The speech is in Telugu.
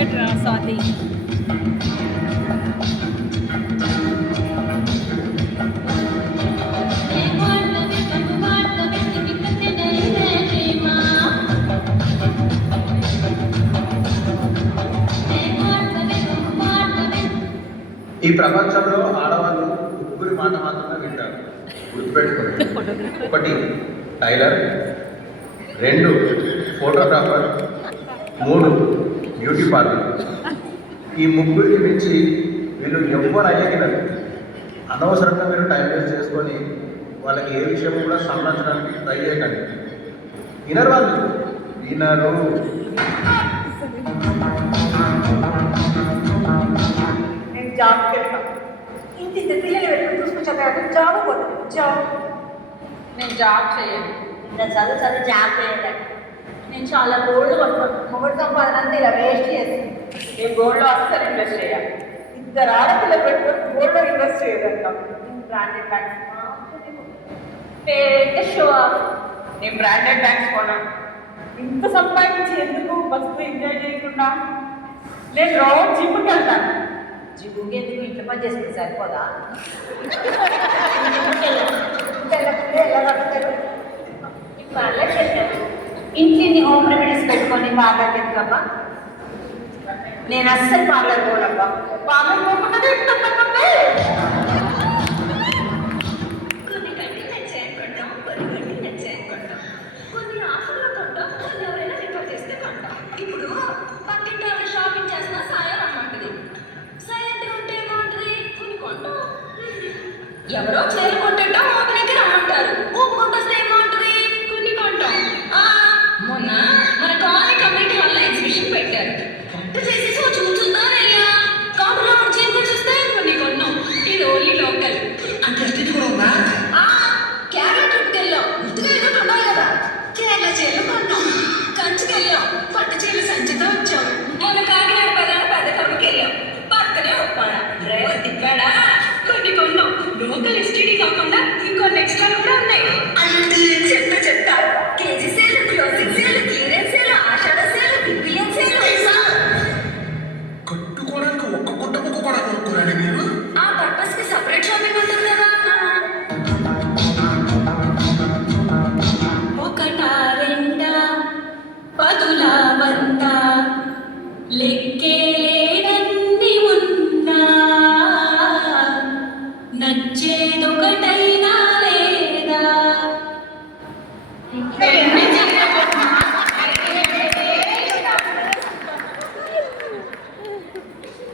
పెట్టరా స్వాతి. ఈ ప్రపంచంలో ఆడవాళ్ళు ముగ్గురి మాట మాత్రమే వింటారు, గుర్తుపెట్టుకోండి. ఒకటి టైలర్, 2 ఫోటోగ్రాఫర్, 3 బ్యూటీ పార్లర్. ఈ ముగ్గురికి మించి వీళ్ళు ఎవ్వరు అయ్యగినరు. అనవసరంగా మీరు టైం వేస్ట్ చేసుకొని వాళ్ళకి ఏ విషయం కూడా సంబంధించడానికి ట్రై చేయకండి. వినరు వాళ్ళు, వినరు. నేను జాబ్కి వెళ్తాను. ఇంటి పిల్లలు పెట్టుకుని చూసుకొచ్చాక జాబ్ పోతాను. జాబ్ నేను జాబ్ చేయను. ఇంకా చదువు జాబ్ చేయాలి. నేను చాలా గోల్డ్ కొట్టుకోను. మొగడు సంపాదన అంతా ఇలా వేస్ట్ చేస్తాను. నేను గోల్డ్లో అస్సలు ఇన్వెస్ట్ చేయాలి. 2 ఆడపిల్లలు పెట్టుకొని గోల్డ్లో ఇన్వెస్ట్ చేయగలుగుతాం. బ్రాండెడ్ బ్యాగ్స్ పెద్ద షో ఆఫ్. నేను బ్రాండెడ్ బ్యాగ్స్ కొన్నాను. ఇంత సంపాదించి ఎందుకు బస్సు ఎంజాయ్ చేయకుండా? నేను రోజు జిమ్కి వెళ్తాను. జిమ్కి ఎందుకు? ఇంట్లో పని చేసుకుంటే సరిపోదా? పార్లర్ చేస్తాను. ఇంటిని హోమ్ రెమెడీస్ పెట్టుకొని పార్లర్ ఎందుకమ్మా? నేను అస్సలు పార్లర్ పోనబ్బా. పార్లర్ పోకుండా ఇంత తక్కువ. ఇప్పుడు పక్కింటి ఆవిడ షాపింగ్ చేసినా సాయం అమ్మంటది. సైలెంట్గా ఉంటే ఏమంటది? కొన్ని కొంటాం. ఎవరో చీర కొంటుంటా ఓపెనింగ్కి రమ్మంటారు. ఒప్పుకుంటే ఏమంటది? కొన్ని కొంటాం. మొన్న మన కాలనీ కమిటీ వల్ల ఎగ్జిబిషన్ పెట్టారు. వంట చేసేసి చూస్తుందా అయ్యా కాపులో చీరలు చూస్తే కొన్ని కొన్నాం. ఇది ఓన్లీ లోకల్. అంటే స్థితి కూడా ఉందా? కేరళ ట్రిప్కి వెళ్ళాం. గుర్తుగా ఏదో ఉండాలి కదా. కేరళ చీరలు కొన్నాం. కంచికి వెళ్ళాం. పట్టు చీరలు సంచితో వచ్చాం. మొన్న కాకినాడ పెద్ద కవికి వెళ్ళాం. పక్కనే ఒప్పాడ డ్రైవర్ తిప్పాడా కొన్ని కొన్నాం. లోకల్ ఎస్టీడీ కాకుండా ఇంకొన్ని ఎక్స్ట్రా కూడా ఉన్నాయి. అలాంటి చెప్తా KG sale, closing sale, clearance sale, ఆషాఢ సేలు, బిపిఎన్ సేలు. కట్టుకోవడానికి ఒక్క గుట్ట ముక్క కూడా కొనుక్కోరండి మీరు? ఆ పర్పస్ కి సపరేట్ షాపింగ్ ఉంటుంది కదా. ఒకటా రెండా పదులా వందా లెక్కే లేడన్ని ఉన్నా నచ్చేదొకటైనా లేదా?